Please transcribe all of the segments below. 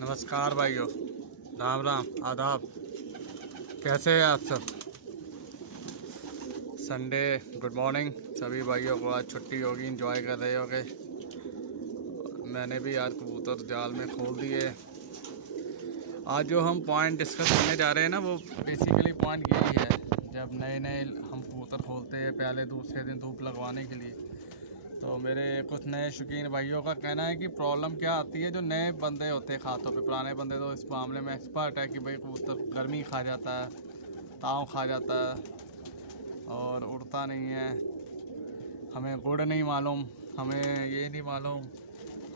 नमस्कार भाइयों, राम राम, आदाब। कैसे हैं आप सब? संडे, गुड मॉर्निंग सभी भाइयों को। आज छुट्टी होगी, एंजॉय कर रहे होगे। मैंने भी आज कबूतर जाल में खोल दिए। आज जो हम पॉइंट डिस्कस करने जा रहे हैं ना, वो बेसिकली पॉइंट यही है। जब नए नए हम कबूतर खोलते हैं, पहले दूसरे दिन धूप लगवाने के लिए, तो मेरे कुछ नए शौकीन भाइयों का कहना है कि प्रॉब्लम क्या आती है। जो नए बंदे होते हैं खातों पे, पुराने बंदे तो इस मामले में एक्सपर्ट है कि भाई कबूतर गर्मी खा जाता है, ताव खा जाता है और उड़ता नहीं है। हमें गुड़ नहीं मालूम, हमें ये नहीं मालूम,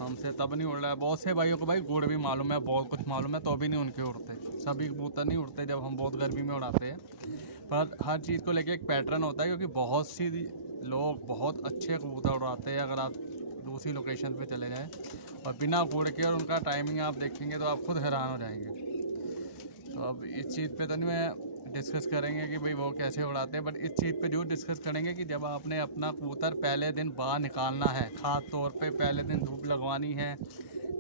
हमसे तब नहीं उड़ रहा है। बहुत से भाइयों को भाई गुड़ भी मालूम है, बहुत कुछ मालूम है, तो भी नहीं उनके उड़ते। सभी कबूतर नहीं उड़ते जब हम बहुत गर्मी में उड़ाते हैं। पर हर चीज़ को लेके एक पैटर्न होता है, क्योंकि बहुत सी लोग बहुत अच्छे कबूतर उड़ाते हैं। अगर आप दूसरी लोकेशन पे चले जाएं और बिना गुड़ के, और उनका टाइमिंग आप देखेंगे तो आप खुद हैरान हो जाएंगे। तो अब इस चीज़ पे तो नहीं मैं डिस्कस करेंगे कि भाई वो कैसे उड़ाते हैं, बट इस चीज़ पे जो डिस्कस करेंगे कि जब आपने अपना कबूतर पहले दिन बाहर निकालना है, ख़ास तौर पे पहले दिन धूप लगवानी है,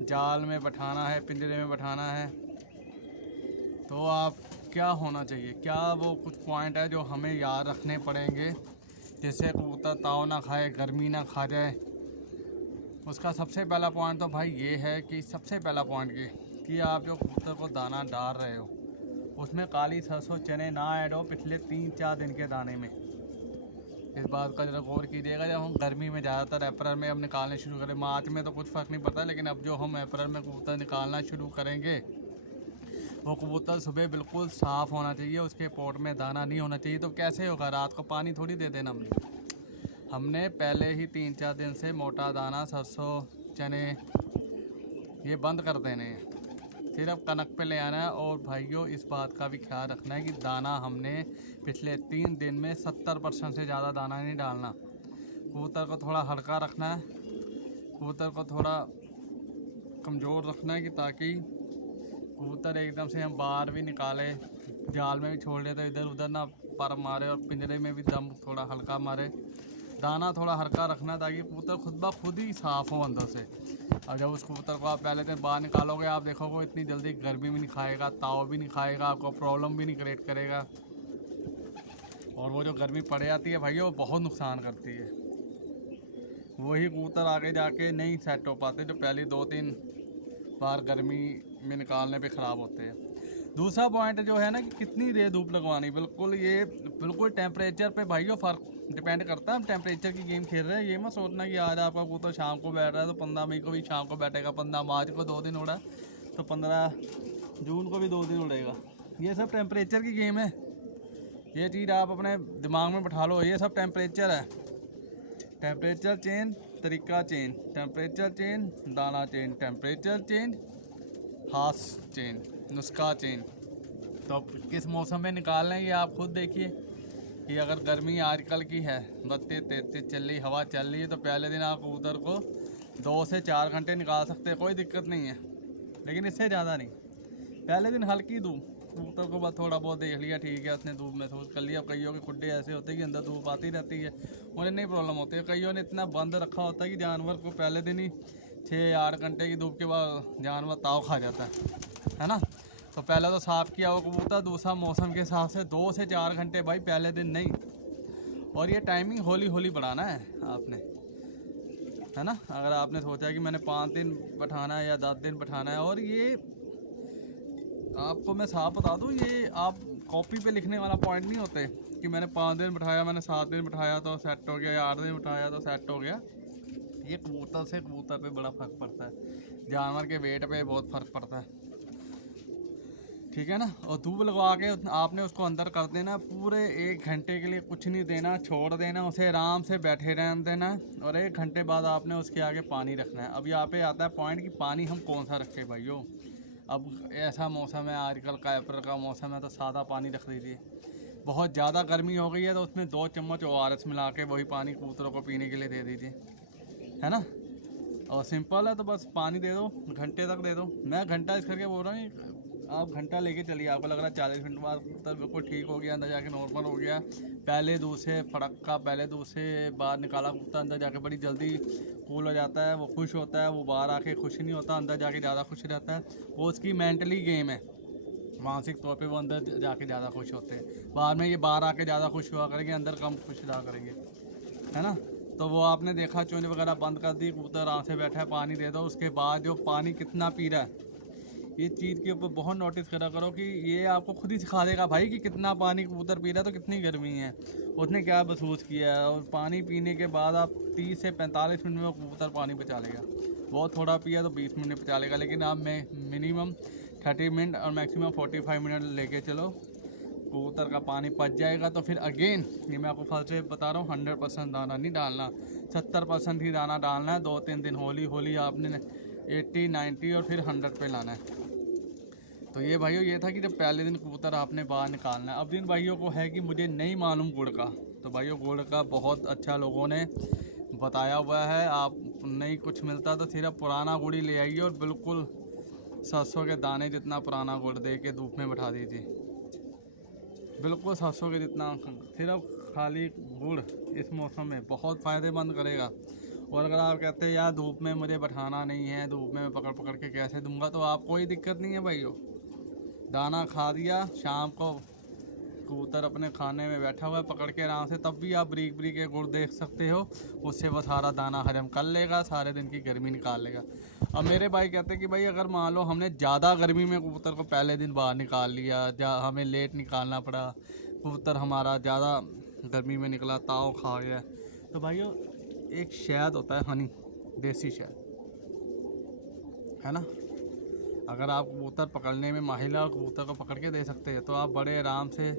जाल में बैठाना है, पिंजरे में बैठाना है, तो आप क्या होना चाहिए, क्या वो कुछ पॉइंट है जो हमें याद रखने पड़ेंगे, जिससे कबूतर ताव ना खाए, गर्मी ना खा जाए। उसका सबसे पहला पॉइंट तो भाई ये है कि सबसे पहला पॉइंट ये कि आप जो कबूतर को दाना डाल रहे हो, उसमें काली सरसों चने ना ऐड हो पिछले 3-4 दिन के दाने में। इस बात का ज़रा गौर कीजिएगा। जब हम गर्मी में ज़्यादातर अप्रैल में अब निकालने शुरू करें, मार्च में तो कुछ फ़र्क नहीं पड़ता, लेकिन अब जो हम अप्रैल में कबूतर निकालना शुरू करेंगे, वो कबूतर सुबह बिल्कुल साफ़ होना चाहिए, उसके पोट में दाना नहीं होना चाहिए। तो कैसे होगा? रात को पानी थोड़ी दे देना हमने पहले ही 3-4 दिन से मोटा दाना, सरसों, चने, ये बंद कर देने हैं, सिर्फ कनक पे ले आना है। और भाइयों, इस बात का भी ख्याल रखना है कि दाना हमने पिछले 3 दिन में 70% से ज़्यादा दाना नहीं डालना। कबूतर को थोड़ा हल्का रखना है, कबूतर को थोड़ा कमज़ोर रखना है, कि ताकि कबूतर एकदम से हम बाहर भी निकाले, जाल में भी छोड़ ले तो इधर उधर ना पर मारे, और पिंजरे में भी दम थोड़ा हल्का मारे। दाना थोड़ा हल्का रखना, ताकि कबूतर खुद ब खुद ही साफ़ हो अंदर से। और जब उस कबूतर को आप पहले दिन बाहर निकालोगे, आप देखोगे इतनी जल्दी गर्मी भी नहीं खाएगा, ताव भी नहीं खाएगा, आपको प्रॉब्लम भी नहीं क्रिएट करेगा। और वो जो गर्मी पड़ जाती है भाई, वो बहुत नुकसान करती है। वही कबूतर आगे जाके नहीं सेट हो पाते, जो पहली 2-3 बार गर्मी में निकालने पे ख़राब होते हैं। दूसरा पॉइंट जो है ना, कि कितनी देर धूप लगवानी। बिल्कुल टेम्परेचर पे भाइयों फ़र्क डिपेंड करता है। हम टेम्परेचर की गेम खेल रहे हैं, ये मत सोचना कि आज आपका कबूतर शाम को बैठ रहा है तो 15 मई को भी शाम को बैठेगा, 15 मार्च को 2 दिन उड़ा तो 15 जून को भी 2 दिन उड़ेगा। ये सब टेम्परेचर की गेम है, ये चीज़ आप अपने दिमाग में बैठा लो। ये सब टेम्परेचर है, टेम्परेचर चेंज, तरीका चेंज, टेम्परेचर चेंज, दाना चेंज, टेम्परेचर चेंज, हाथ चेंज, नुस्खा चेंज। तो अब किस मौसम में निकाल रहे हैं, ये आप खुद देखिए। कि अगर गर्मी आजकल की है, 32-33 चल रही, हवा चल रही है, तो पहले दिन आप कबूतर को 2 से 4 घंटे निकाल सकते हैं, कोई दिक्कत नहीं है, लेकिन इससे ज़्यादा नहीं। पहले दिन हल्की धूप, कबूतर को बस थोड़ा बहुत देख लिया, ठीक है, उसने धूप महसूस कर लिया। कईयों के खुड्डे ऐसे होते हैं कि अंदर धूप आती रहती है, उन्हें नहीं प्रॉब्लम होती है। कईयों ने इतना बंद रखा होता है कि जानवर को पहले दिन ही 6-8 घंटे की धूप के बाद जानवर ताव खा जाता है ना। तो पहले तो साफ़ किया वो कबूतर, दूसरा मौसम के हिसाब से 2 से 4 घंटे भाई, पहले दिन नहीं। और ये टाइमिंग हौली हौली बढ़ाना है आपने, है ना। अगर आपने सोचा कि मैंने 5 दिन बैठाना है या 10 दिन बैठाना है, और ये आपको मैं साफ बता दूँ, ये आप कॉपी पे लिखने वाला पॉइंट नहीं होते कि मैंने 5 दिन बैठाया, मैंने 7 दिन बैठाया तो सेट हो गया, या 8 दिन बैठाया तो सेट हो गया। ये कबूतर से कबूतर पे बड़ा फ़र्क पड़ता है, जानवर के वेट पे बहुत फ़र्क पड़ता है, ठीक है ना। और धूप लगवा के आपने उसको अंदर कर देना, पूरे 1 घंटे के लिए कुछ नहीं देना, छोड़ देना उसे, आराम से बैठे रहने देना। और 1 घंटे बाद आपने उसके आगे पानी रखना है। अब यहाँ पे आता है पॉइंट कि पानी हम कौन सा रखें भाइयों। अब ऐसा मौसम है आजकल का, अप्रैल का मौसम है, तो सादा पानी रख दीजिए। बहुत ज़्यादा गर्मी हो गई है तो उसमें 2 चम्मच ORS मिला के वही पानी कबूतरों को पीने के लिए दे दीजिए, है ना। और सिंपल है, तो बस पानी दे दो, घंटे तक दे दो। मैं घंटा इस करके बोल रहा हूँ, आप घंटा लेके चलिए, आपको लग रहा है 40 मिनट बाद कबूतर बिल्कुल ठीक हो गया, अंदर जाके नॉर्मल हो गया। पहले दूसरे फड़क्का, पहले दूसरे बाहर निकाला कबूतर, अंदर जाके बड़ी जल्दी कूल हो जाता है, वो खुश होता है, वो बाहर आके खुश नहीं होता, अंदर जाके ज़्यादा खुश रहता है। वो उसकी मेंटली गेम है, मानसिक तौर पे वो अंदर जाके ज़्यादा खुश होते हैं। बाद में ये बाहर आके ज़्यादा खुश हुआ करेंगे, अंदर कम खुश रहा करेंगे, है ना। तो वो आपने देखा चोंच वगैरह बंद कर दी, कबूतर आराम से बैठा है, पानी दे दो। उसके बाद जो पानी कितना पी रहा है, ये चीज़ के ऊपर बहुत नोटिस करा करो कि ये आपको खुद ही सिखा देगा भाई कि कितना पानी कबूतर पी रहा है, तो कितनी गर्मी है, उसने क्या महसूस किया है। और पानी पीने के बाद आप 30 से 45 मिनट में वो कबूतर पानी पचा लेगा। बहुत थोड़ा पिया तो 20 मिनट में पचा लेगा, लेकिन आप मिनिमम 30 मिनट और मैक्सिमम 45 मिनट लेके चलो, कबूतर का पानी पच जाएगा। तो फिर अगेन ये मैं आपको फल से बता रहा हूँ, 100% दाना नहीं डालना, 70% ही दाना डालना है। 2-3 दिन होली आपने 80, 90 और फिर 100 पे लाना है। तो ये भाइयों ये था कि जब पहले दिन कबूतर आपने बाहर निकालना है। अब दिन भाइयों को है कि मुझे नहीं मालूम गुड़ का, तो भाइयों गुड़ का बहुत अच्छा लोगों ने बताया हुआ है। आप नहीं कुछ मिलता तो सिर्फ पुराना गुड़ ही ले आइए और बिल्कुल 700 के दाने जितना पुराना गुड़ दे के धूप में बैठा दीजिए, बिल्कुल 700 के जितना, सिर्फ खाली गुड़ इस मौसम में बहुत फ़ायदेमंद करेगा। और अगर आप कहते हैं यार धूप में मुझे बैठाना नहीं है, धूप में मैं पकड़ पकड़ के कैसे दूंगा, तो आप कोई दिक्कत नहीं है भाइयों, दाना खा दिया, शाम को कबूतर अपने खाने में बैठा हुआ है पकड़ के आराम से, तब भी आप ब्रीक ब्रीक के गुड़ देख सकते हो, उससे वो सारा दाना हजम कर लेगा, सारे दिन की गर्मी निकाल लेगा। अब मेरे भाई कहते हैं कि भाई अगर मान लो हमने ज़्यादा गर्मी में कबूतर को पहले दिन बाहर निकाल लिया, हमें लेट निकालना पड़ा, कबूतर हमारा ज़्यादा गर्मी में निकला, ताव खा गया, तो भाइयों एक शहद होता है, हनी, देसी शहद, है ना। अगर आप कबूतर पकड़ने में माहिर और कबूतर को पकड़ के दे सकते हैं, तो आप बड़े आराम से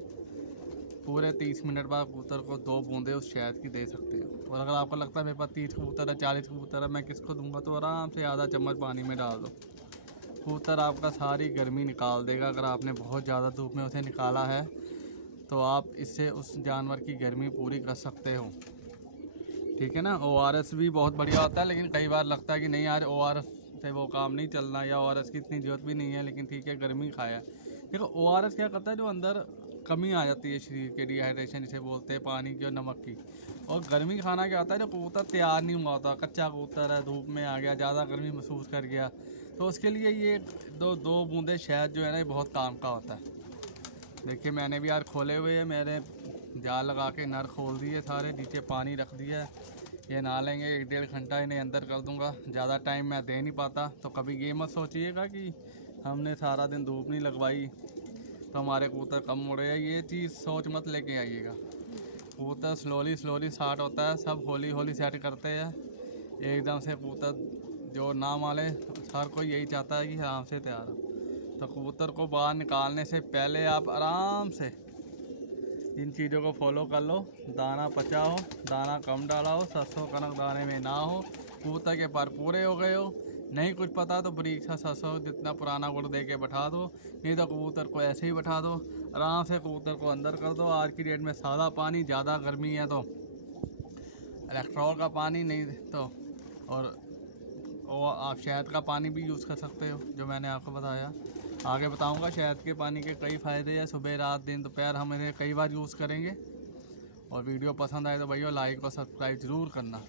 पूरे 30 मिनट बाद कबूतर को 2 बूंदे उस शहद की दे सकते हो। और अगर आपको लगता है मेरे पास 30 कबूतर है, 40 कबूतर है, मैं किसको दूंगा, तो आराम से आधा चम्मच पानी में डाल दो, कबूतर आपका सारी गर्मी निकाल देगा। अगर आपने बहुत ज़्यादा धूप में उसे निकाला है, तो आप इससे उस जानवर की गर्मी पूरी कर सकते हो, ठीक है ना। ORS भी बहुत बढ़िया होता है, लेकिन कई बार लगता है कि नहीं यार ORS से वो काम नहीं चलना, या ORS की इतनी ज़रूरत भी नहीं है, लेकिन ठीक है गर्मी खाया। देखो ORS क्या करता है, जो अंदर कमी आ जाती है शरीर के, डिहाइड्रेशन जिसे बोलते हैं, पानी की और नमक की। और गर्मी खाना क्या होता है, जो कबूतर तैयार नहीं हुआ होता, कच्चा कबूतर है, धूप में आ गया, ज़्यादा गर्मी महसूस कर गया, तो उसके लिए ये दो बूंदे शहद जो है ना, ये बहुत काम का होता है। देखिए मैंने भी यार खोले हुए हैं, मैंने जाल लगा के नर खोल दिए सारे, नीचे पानी रख दिया है, ये नहा लेंगे, 1-1.5 घंटा इन्हें अंदर कर दूंगा। ज़्यादा टाइम मैं दे नहीं पाता, तो कभी ये मत सोचिएगा कि हमने सारा दिन धूप नहीं लगवाई तो हमारे कबूतर कम उड़ रहे, ये चीज़ सोच मत लेके आइएगा। कबूतर स्लोली स्टार्ट होता है, सब हौली सेट करते हैं, एकदम से कबूतर जो ना माले, हर कोई यही चाहता है कि आराम से तैयार हो। तो कबूतर को बाहर निकालने से पहले आप आराम से इन चीज़ों को फॉलो कर लो, दाना पचाओ, दाना कम डाला हो, 700 कनक दाने में ना हो, कबूतर के पर पूरे हो गए हो, नहीं कुछ पता तो ब्रीक सा 700 जितना पुराना गुड़ दे के बैठा दो, नहीं तो कबूतर को ऐसे ही बैठा दो, आराम से कबूतर को अंदर कर दो। आज की डेट में सादा पानी, ज़्यादा गर्मी है तो इलेक्ट्रॉल का पानी, नहीं तो और आप शहद का पानी भी यूज़ कर सकते हो, जो मैंने आपको बताया। आगे बताऊंगा शहद के पानी के कई फ़ायदे हैं, सुबह रात दिन दोपहर हम इन्हें कई बार यूज़ करेंगे। और वीडियो पसंद आए तो भैया लाइक और सब्सक्राइब ज़रूर करना।